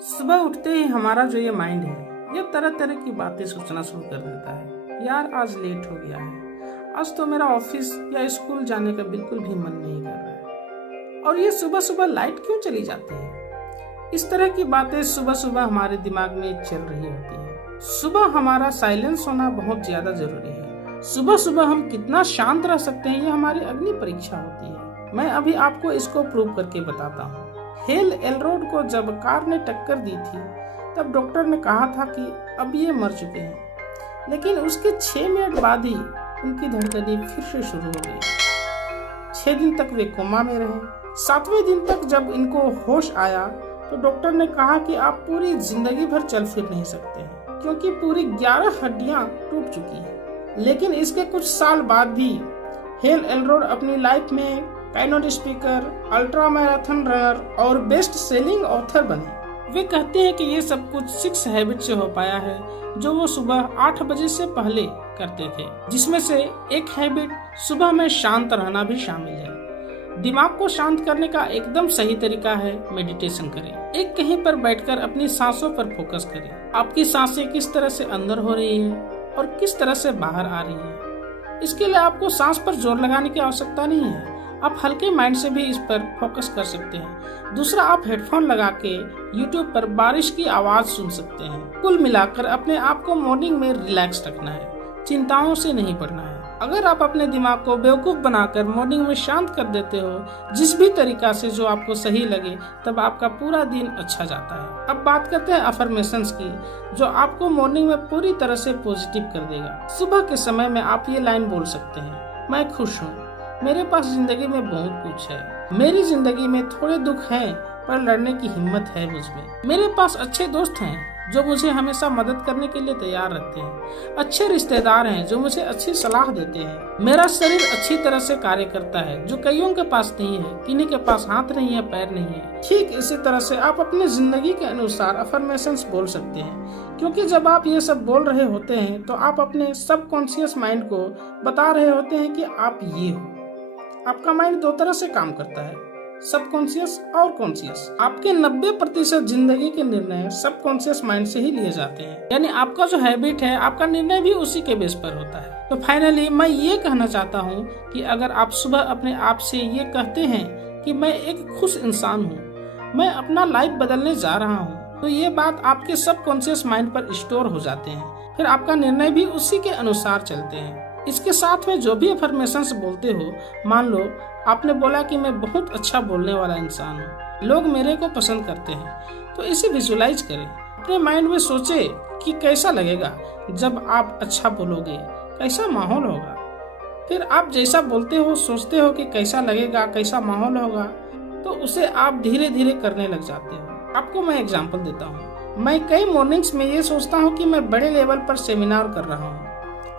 सुबह उठते ही हमारा जो ये माइंड है ये तरह तरह की बातें सोचना शुरू कर देता है। यार आज लेट हो गया है, आज तो मेरा ऑफिस या स्कूल जाने का बिल्कुल भी मन नहीं कर रहा है, और ये सुबह सुबह लाइट क्यों चली जाती है। इस तरह की बातें सुबह सुबह हमारे दिमाग में चल रही होती है। सुबह हमारा साइलेंस होना बहुत ज्यादा जरूरी है। सुबह सुबह हम कितना शांत रह सकते हैं ये हमारी अग्नि परीक्षा होती है। मैं अभी आपको इसको प्रूव करके बताता हूँ। हेल एलरोड को जब कार ने टक्कर दी थी तब डॉक्टर ने कहा था कि अब ये मर चुके हैं, लेकिन उसके 6 मिनट बाद ही उनकी धड़कनें फिर से शुरू हो गई। 6 दिन तक वे कोमा में रहे। 7वें दिन तक जब इनको होश आया तो डॉक्टर ने कहा कि आप पूरी जिंदगी भर चल फिर नहीं सकते हैं, क्योंकि पूरी 11 हड्डियां टूट चुकी हैं। लेकिन इसके कुछ साल बाद भी हेल एलरोड अपनी लाइफ में काइनोड स्पीकर, अल्ट्रा मैराथन रनर और बेस्ट सेलिंग ऑथर बने। वे कहते हैं कि ये सब कुछ 6 हैबिट से हो पाया है जो वो सुबह 8 बजे से पहले करते थे, जिसमें से एक हैबिट सुबह में शांत रहना भी शामिल है। दिमाग को शांत करने का एकदम सही तरीका है मेडिटेशन करें। एक कहीं पर बैठकर अपनी सांसों पर फोकस करें। आपकी सांसें किस तरह से अंदर हो रही है और किस तरह से बाहर आ रही है। इसके लिए आपको सांस पर जोर लगाने की आवश्यकता नहीं है। आप हल्के माइंड से भी इस पर फोकस कर सकते हैं। दूसरा, आप हेडफोन लगा के YouTube पर बारिश की आवाज सुन सकते हैं। कुल मिलाकर अपने आप को मॉर्निंग में रिलैक्स रखना है, चिंताओं से नहीं पड़ना है। अगर आप अपने दिमाग को बेवकूफ बनाकर मॉर्निंग में शांत कर देते हो, जिस भी तरीका से जो आपको सही लगे, तब आपका पूरा दिन अच्छा जाता है। अब बात करते हैं अफर्मेशंस की, जो आपको मॉर्निंग में पूरी तरह से पॉजिटिव कर देगा। सुबह के समय में आप ये लाइन बोल सकते हैं, मैं खुश हूँ, मेरे पास जिंदगी में बहुत कुछ है, मेरी जिंदगी में थोड़े दुख हैं पर लड़ने की हिम्मत है मुझमें। मेरे पास अच्छे दोस्त हैं जो मुझे हमेशा मदद करने के लिए तैयार रहते हैं। अच्छे रिश्तेदार हैं जो मुझे अच्छी सलाह देते हैं। मेरा शरीर अच्छी तरह से कार्य करता है, जो कईयों के पास नहीं है। किन्हीं के पास हाथ नहीं है, पैर नहीं है। ठीक इसी तरह से आप अपनी जिंदगी के अनुसार अफर्मेशंस बोल सकते हैं, क्योंकि जब आप ये सब बोल रहे होते हैं तो आप अपने सबकॉन्शियस माइंड को बता रहे होते हैं कि आप ये हो। आपका माइंड 2 तरह से काम करता है, सबकॉन्शियस और कॉन्शियस। आपके 90% जिंदगी के निर्णय सबकॉन्शियस माइंड से ही लिए जाते हैं, यानी आपका जो हैबिट है, आपका निर्णय भी उसी के बेस पर होता है। तो फाइनली मैं ये कहना चाहता हूँ कि अगर आप सुबह अपने आप से ये कहते हैं कि मैं एक खुश इंसान हूँ, मैं अपना लाइफ बदलने जा रहा हूँ, तो ये बात आपके सबकॉन्शियस माइंड पर स्टोर हो जाते हैं। फिर आपका निर्णय भी उसी के अनुसार चलते हैं। इसके साथ में जो भी अफर्मेशंस बोलते हो, मान लो आपने बोला कि मैं बहुत अच्छा बोलने वाला इंसान हूँ, लोग मेरे को पसंद करते हैं, तो इसे विजुलाइज करें। अपने माइंड में सोचे कि कैसा लगेगा जब आप अच्छा बोलोगे, कैसा माहौल होगा। फिर आप जैसा बोलते हो, सोचते हो कि कैसा लगेगा, कैसा माहौल होगा, तो उसे आप धीरे धीरे करने लग जाते हो। आपको मैं एग्जाम्पल देता हूँ। मैं कई मॉर्निंग्स में ये सोचता हूँ कि मैं बड़े लेवल पर सेमिनार कर रहा हूँ,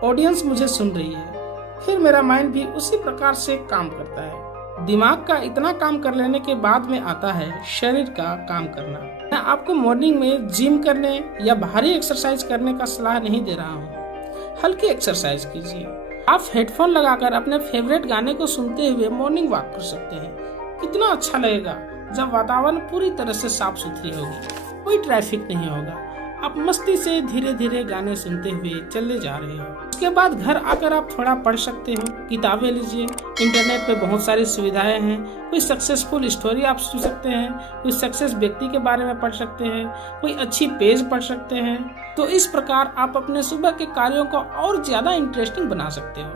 ऑडियंस मुझे सुन रही है। फिर मेरा माइंड भी उसी प्रकार से काम करता है। दिमाग का इतना काम कर लेने के बाद में आता है शरीर का काम करना। मैं आपको मॉर्निंग में जिम करने या भारी एक्सरसाइज करने का सलाह नहीं दे रहा हूँ। हल्की एक्सरसाइज कीजिए। आप हेडफोन लगाकर अपने फेवरेट गाने को सुनते हुए मॉर्निंग वॉक कर सकते हैं। कितना अच्छा लगेगा जब वातावरण पूरी तरह से साफ सुथरी होगी, कोई ट्रैफिक नहीं होगा, आप मस्ती से धीरे धीरे गाने सुनते हुए चले जा रहे हो। उसके बाद घर आकर आप थोड़ा पढ़ सकते हो, किताबें लीजिए। इंटरनेट पे बहुत सारी सुविधाएं हैं। कोई सक्सेसफुल स्टोरी आप सुन सकते हैं, कोई सक्सेस व्यक्ति के बारे में पढ़ सकते हैं, कोई अच्छी पेज पढ़ सकते हैं। तो इस प्रकार आप अपने सुबह के कार्यों को और ज्यादा इंटरेस्टिंग बना सकते हो।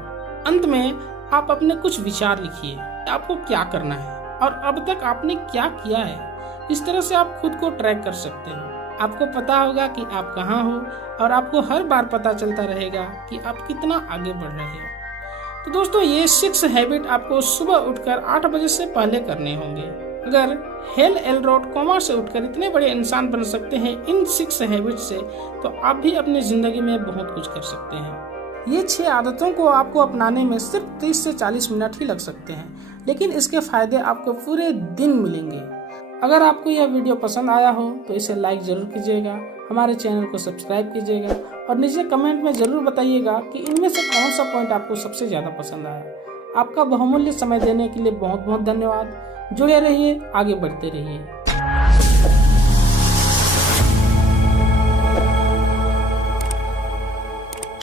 अंत में आप अपने कुछ विचार लिखिए, आपको क्या करना है और अब तक आपने क्या किया है। इस तरह से आप खुद को ट्रैक कर सकते हो। आपको पता होगा कि आप कहाँ हो और आपको हर बार पता चलता रहेगा कि आप कितना आगे बढ़ रहे हो। तो दोस्तों, ये 6 हैबिट आपको सुबह उठकर 8 बजे से पहले करने होंगे। अगर हेल एलरोड कोमा से उठकर इतने बड़े इंसान बन सकते हैं इन 6 हैबिट से, तो आप भी अपनी जिंदगी में बहुत कुछ कर सकते हैं। ये 6 आदतों को आपको अपनाने में सिर्फ 30 से 40 मिनट ही लग सकते हैं, लेकिन इसके फायदे आपको पूरे दिन मिलेंगे। अगर आपको यह वीडियो पसंद आया हो तो इसे लाइक जरूर कीजिएगा, हमारे चैनल को सब्सक्राइब कीजिएगा और नीचे कमेंट में जरूर बताइएगा कि इनमें से कौन सा पॉइंट आपको सबसे ज़्यादा पसंद आया। आपका बहुमूल्य समय देने के लिए बहुत बहुत धन्यवाद। जुड़े रहिए, आगे बढ़ते रहिए।